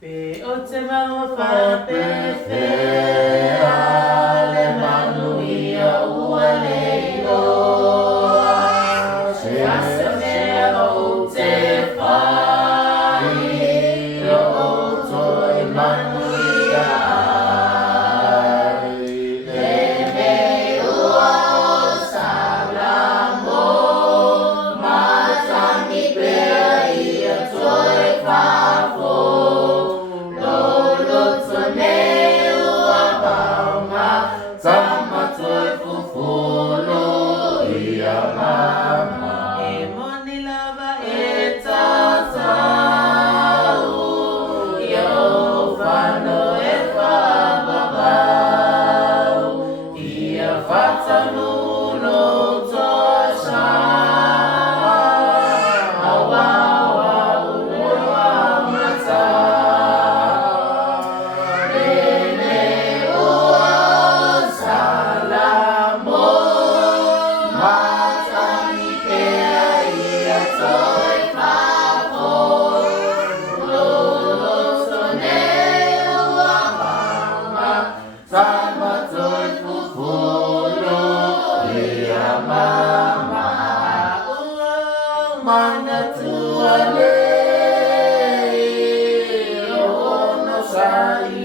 Beotema Fapefe Aleluia Ualeilo Seasemea Otefai Oto Emanuia Lemeua Salamo Matani Pea Ia Toi Favo Sama toi fufulu ia mama e moni lava e tatau ia ofano e whababau ia whatanuno tosha awa ua mata Sama toi fufulu ia mama mana tua le ono sai